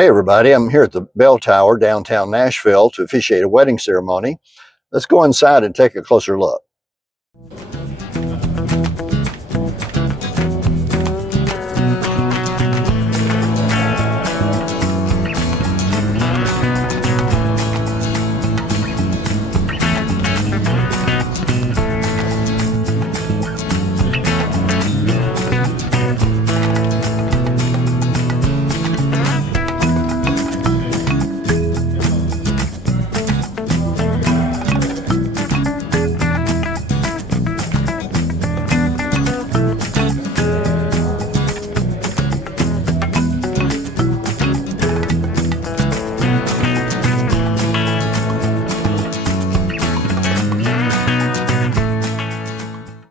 Hey everybody, I'm here at the bell tower downtown Nashville to officiate a wedding ceremony. Let's go inside and take a closer look.